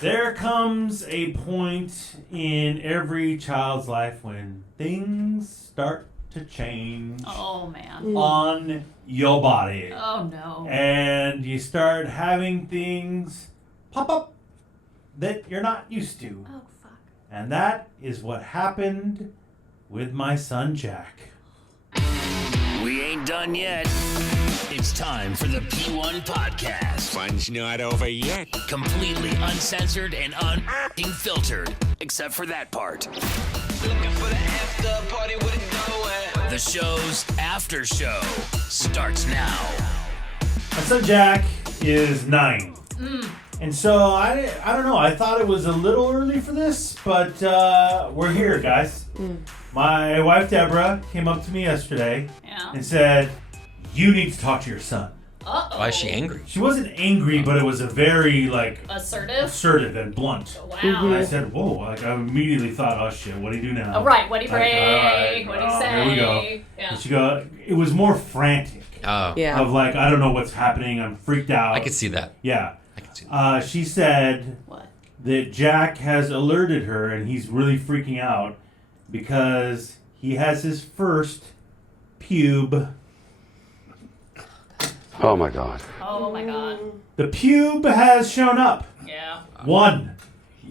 There comes a point in every child's life when things start to change. Oh, man. On your body. Oh, no. And you start having things pop up that you're not used to. Oh, fuck. And that is what happened with my son Jack. We ain't done yet. It's time for the P1 podcast. Fun's not over yet. Completely uncensored and unfiltered, except for that part. Looking for the after party with it going. The show's after show starts now. My son Jack is 9. And so, I don't know, I thought it was a little early for this, but we're here, guys. My wife, Deborah, came up to me yesterday and said, you need to talk to your son. Uh-oh. Why is she angry? She wasn't angry, but it was a very, assertive and blunt. Wow. And I said, whoa, I immediately thought, oh shit, what do you do now? Oh, right, what do you break? Right, what do you say? Here we go. Yeah. And she go, it was more frantic. Oh. Yeah. Of I don't know what's happening, I'm freaked out. I could see that. Yeah. I could see that. She said that Jack has alerted her and he's really freaking out because he has his first pube. Oh my God. Oh my God. The pube has shown up. Yeah. One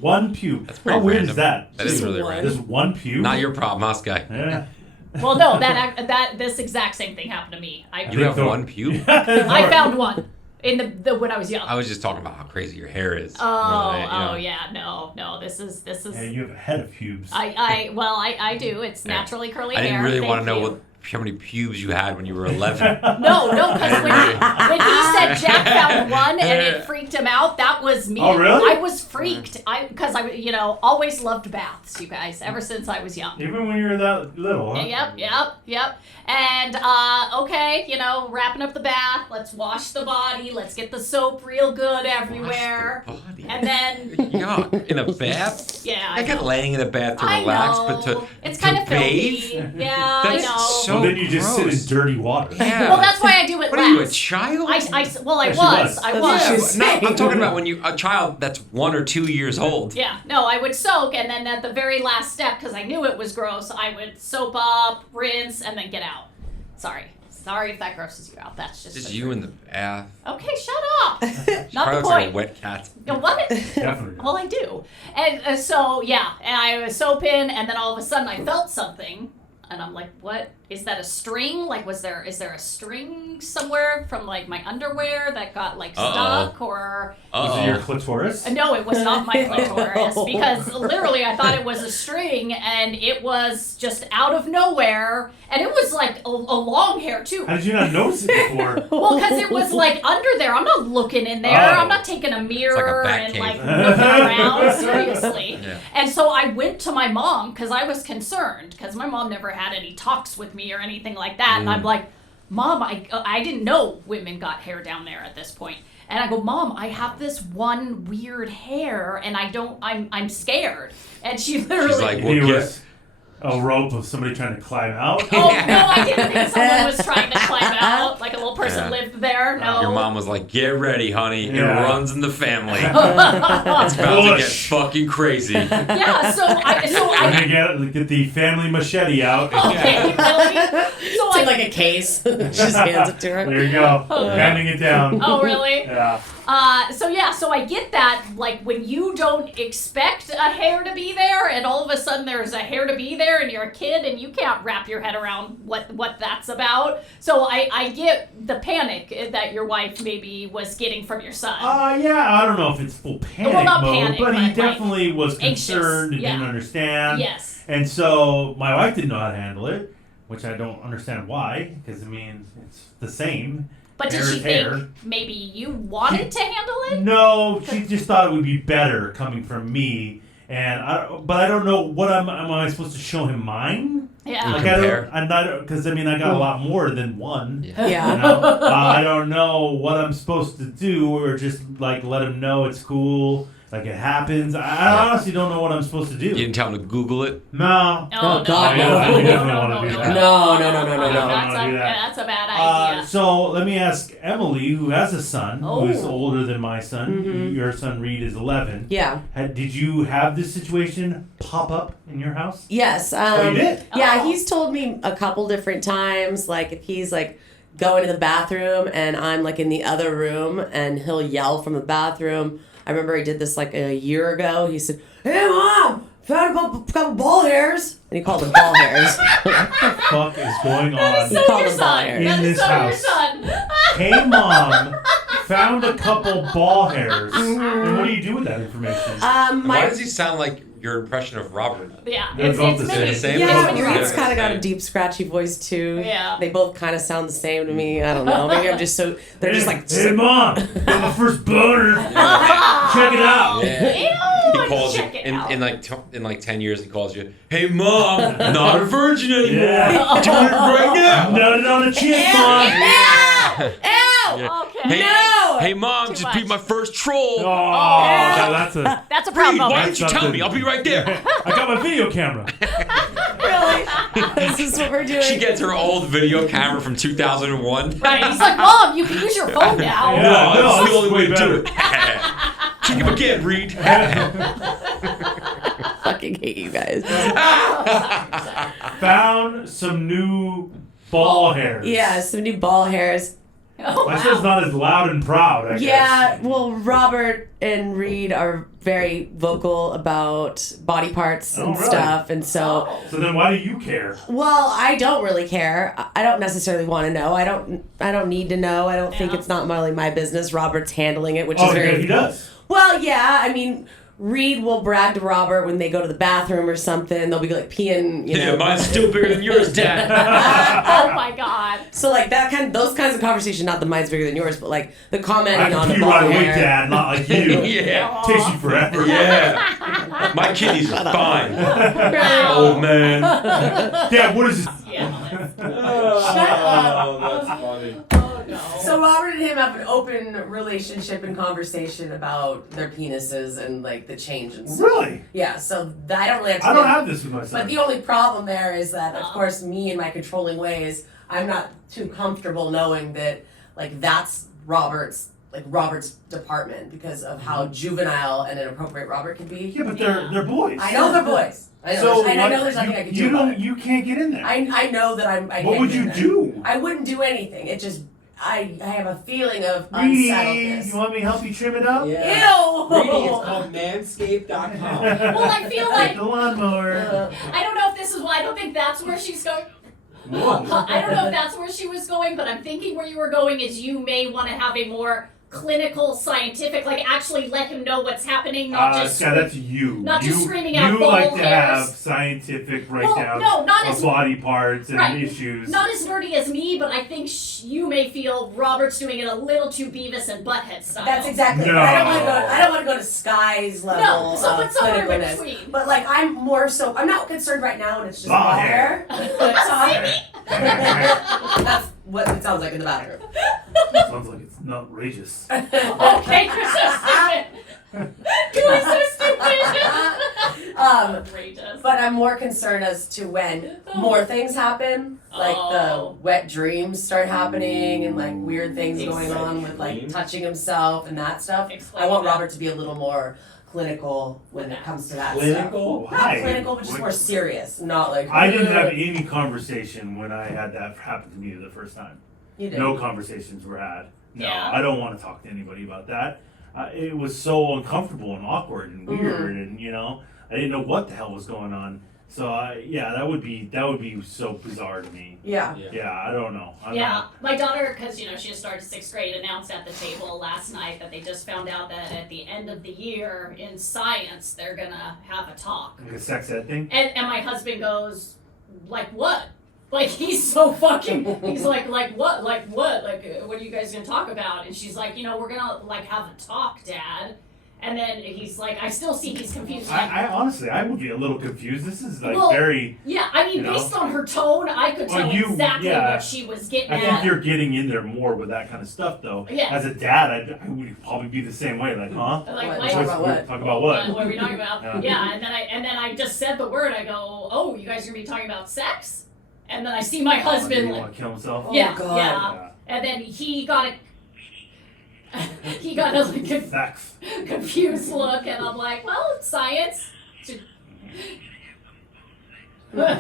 pube. That's pretty How weird random. is that? That is really one. random. Just one pube? Not your problem, house guy. Yeah. Well, no, this exact same thing happened to me. You have one pube? I found one in the when I was young. I was just talking about how crazy your hair is. Yeah, no, this is. Yeah, you have a head of pubes. I do. It's naturally curly I hair. didn't really want to Thank know you. how many pubes you had when you were 11. No, because when he said Jack found one and it freaked him out, that was me. Oh, really? I was freaked. Because I always loved baths, you guys, ever since I was young. Even when you were that little, huh? Yep. And, okay, wrapping up the bath. Let's wash the body. Let's get the soap real good everywhere. Wash the body. And then... Yuck. In a bath? Yeah, I get laying in a bath to I relax, know. but to It's kind of bathe? filthy. Yeah, That's I know. so Well, then you just sit in gross. dirty water. Yeah. Well, that's why I do it What last. are you, a child? I Yeah, she was. was. I That's was. what she's No, saying. I'm talking about when a child that's 1 or 2 years old. Yeah, no, I would soak, and then at the very last step, because I knew it was gross, I would soap up, rinse, and then get out. Sorry if that grosses you out. That's just Just the you truth. in the bath. Okay, shut up. She Not probably the looks like a point. wet cat. What? Definitely. Well, I do. And so, yeah, and I was soap in, and then all of a sudden I felt something, and I'm like, what? Is that a string? Like, is there a string somewhere from, my underwear that got, stuck, or... Was it your clitoris? No, it was not my clitoris, because literally I thought it was a string, and it was just out of nowhere, and it was a long hair too. How did you not notice it before? Well, because it was under there. I'm not looking in there. Oh. I'm not taking a mirror bat and cave. looking around. Seriously. Yeah. And so I went to my mom because I was concerned because my mom never had any talks with me or anything like that, and I'm like, Mom, I didn't know women got hair down there at this point. And I go, Mom, I have this one weird hair, and I'm scared. And she literally... She's like, It well, was a rope of somebody trying to climb out. Oh, no, I didn't think someone was trying to climb out, like a little person lived there. No. Your mom was like, get ready, honey. Yeah. It runs in the family. It's about to get Push. fucking crazy. Yeah, so I I'm gonna get the family machete out. okay, really? So It's like a case. She just hands it to her. There you go. Handing it down. Oh, really? Yeah. So I get that, when you don't expect a hair to be there, and all of a sudden there's a hair to be there, and you're a kid, and you can't wrap your head around what that's about. So I get the panic that your wife maybe was getting from your son. Yeah, I don't know if it's full panic Well, not mode, panic, but he but, definitely was anxious, concerned and yeah. didn't understand. Yes. And so my wife didn't know how to handle it, which I don't understand why, because, it's the same. But did Hair she is think hair. maybe you wanted to handle it? No, she just thought it would be better coming from me. But I don't know what am I supposed to show him mine? Yeah. Like Compare. I'm not, because I got a lot more than one. Yeah. Yeah. You know? I don't know what I'm supposed to do, or just let him know it's cool. Like it happens. I honestly don't know what I'm supposed to do. You didn't tell him to Google it? No. Oh, God, no. I definitely want to do that. No. That's a bad idea. So let me ask Emily, who has a son Oh. who is older than my son. Mm-hmm. Your son Reed is 11. Yeah. Did you have this situation pop up in your house? Yes. Oh, you did? Yeah, Oh. he's told me a couple different times, like if he's like going to the bathroom and I'm like in the other room and he'll yell from the bathroom. I remember he did this like a year ago. He said, "Hey, Mom, found a couple ball hairs." And he called them ball hairs. What the fuck is going on? He So called your them ball son. hairs. That In is this so your house. son. Hey, Mom, found a couple ball hairs. Mm-hmm. And what do you do with that information? Why My does he sound like your impression of Robert? Yeah, They're both the maybe- same. yeah, maybe you're Reed's right. kind of got a deep, scratchy voice too. Yeah. They both kind of sound the same to me. I don't know. Maybe I'm just so. They're just like. Hey, Mom, got my first boner. Check it out. He calls you check it in out. like 10 years. He calls you, "Hey, Mom, not a virgin anymore. Yeah. Do it right now." Nutted on a chin, Mom. Ew! Okay. Hey, No! hey, Mom, Too just much. beat my first troll. Oh, that's a. That's a proud Reed, why moment. didn't you tell me? I'll be right there. I got my video camera. Really? This is what we're doing. She gets her old video camera from 2001. Right. He's like, Mom, you can use your phone now. Yeah. No, no, that's it's the only way to way do it. Kick him again, Reed. fucking hate you guys. Found some new ball hairs. Yeah, some new ball hairs. Oh, My son's not as loud and proud, I Yeah, guess. well, Robert and Reed are very vocal about body parts and Oh, really? stuff, and so, So then why do you care? well, I don't really care. I don't necessarily want to know. I don't need to know. I don't think Yeah. it's not really my business. Robert's handling it, which Oh, is yeah, very. he does. Well, yeah, I mean. Reed will brag to Robert when they go to the bathroom or something. They'll be like peeing, you know. Yeah, mine's still bigger than yours, Dad. Oh my God. So like those kinds of conversations, not the mine's bigger than yours, but like the I commenting on can the pee ball right away, hair. Dad, not like you. Yeah. Takes you forever. Yeah. My kidneys are fine. Right. Old man. Dad, what is this? Yeah. Oh, that's funny. Oh no. So Robert and him have an open relationship and conversation about their penises and like the change and stuff. Really? Yeah, so I don't really have to I don't get- have this with my son. But the only problem there is that, of course, me and my controlling ways, I'm not too comfortable knowing that, like, that's Robert's department because of how juvenile and inappropriate Robert can be. Yeah, but they're boys. I know they're boys. I know, So and I know what- there's nothing I can do you about don't. it. You can't get in there. I know that I what can't would get you in there. do? I wouldn't do anything. It just, I have a feeling of Reedy, unsettledness. you want me to help you trim it up? Ew! Reedy, it's called manscaped.com. Well, I feel Get like the lawnmower. I don't know if this is why I don't think that's where she's going. Whoa. I don't know if that's where she was going, but I'm thinking where you were going is you may want to have a more clinical, scientific, like actually let him know what's happening, not just. Scott, that's you. not you, just screaming out You ball like to hairs. have scientific Well, breakdowns no, not of as body parts and right. issues. Not as nerdy as me, but I think you may feel Robert's doing it a little too Beavis and Butthead style. That's exactly. No. But I don't want to go to Sky's level. No, so of but somewhere in clinicalness. between. But like I'm more so. I'm not concerned right now, and it's just Ball ball hair. hair. That's what it sounds like in the bathroom. Sounds like it's not outrageous. Okay, you're so stupid. You are so stupid. Outrageous. But I'm more concerned as to when more things happen, like Oh. the wet dreams start happening and like weird things going on with like Dreams? touching himself and that stuff. Explain I want that. Robert to be a little more clinical when it comes to that Clinical? stuff. Not Why? clinical, but just more serious. Not like I didn't have any conversation when I had that happen to me the first time. You did. No conversations were had. No, Yeah. I don't want to talk to anybody about that. It was so uncomfortable and awkward and weird, and I didn't know what the hell was going on. So that would be so bizarre to me. Yeah. Yeah, I don't know. I'm Yeah, not- my daughter, because she just started 6th grade, announced at the table last night that they just found out that at the end of the year in science they're gonna have a talk. like a sex ed thing. And my husband goes, like what? Like he's so fucking. He's like what? Like what? Like what are you guys gonna talk about? And she's like, we're gonna like have a talk, Dad. And then he's like, I still see he's confused. I honestly, I would be a little confused. This is like Well, very. Yeah, I mean, you know? based on her tone, I could tell exactly what she was getting I at. think you're getting in there more with that kind of stuff, though. Yeah. As a dad, I would probably be the same way. Like, huh? Like, What? like, Talk about what? Talk about what? What are we talking about? Yeah. Yeah, and then I just said the word. I go, oh, you guys are gonna be talking about sex? And then I see my husband Did he like, want to kill himself? yeah, God. yeah. And then he got a like, Sex. confused look, and I'm like, well, it's science. Yeah,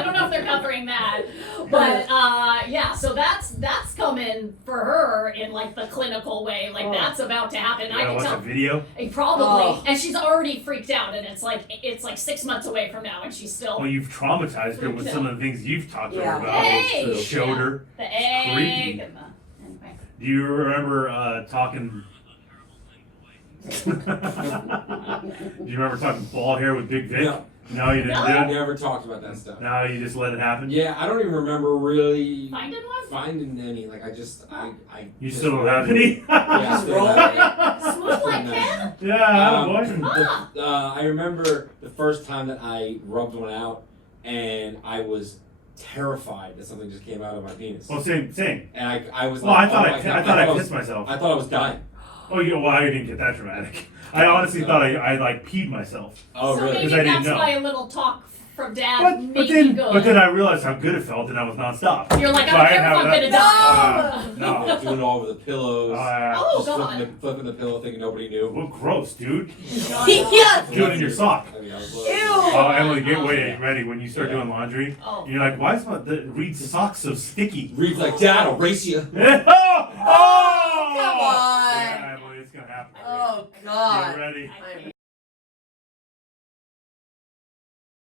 I don't know if they're covering that, but yeah. So that's coming for her in like the clinical way, like that's about to happen. You I can watch tell. a video? Probably, Oh. and she's already freaked out, and it's like 6 months away from now, and she's still Well, you've traumatized her with some of the things you've talked to her Yeah. about. Hey! Showed her. the egg. creepy. And anyway. Do you remember talking? Do you remember talking ball hair with Big Vic? No. No, you didn't I do it. never talked about that stuff. No, you just let it happen. Yeah, I don't even remember really Finding one? finding any. Like I You just still don't have any? Yeah, I still have any. Smooth like Ken? Yeah, boy. Ah. I remember the first time that I rubbed one out, and I was terrified that something just came out of my penis. Well, same. And I was Well, like, I thought oh my God, I thought I was- pissed myself. I thought I was dying. Oh, well, I didn't get that dramatic. I honestly thought I like peed myself. Oh, So really? maybe 'Cause I didn't that's know. why a little talk from Dad made But me good. then I realized how good it felt, and I was nonstop. You're like, I So don't didn't care if have I'm that- gonna die. No. Doing it all over the pillows. Yeah. Oh, just God. flipping the pillow, thinking nobody knew. Well, gross, dude. Yeah. Do it in your sock. I mean, I was Ew. Oh, Emily, get ready when you start doing laundry. Oh. You're like, why is Reed's socks so sticky? Reed's like, Dad, I'll race you. Oh! Come on. Yeah, Emily, it's gonna happen. Oh God. Get ready. I'm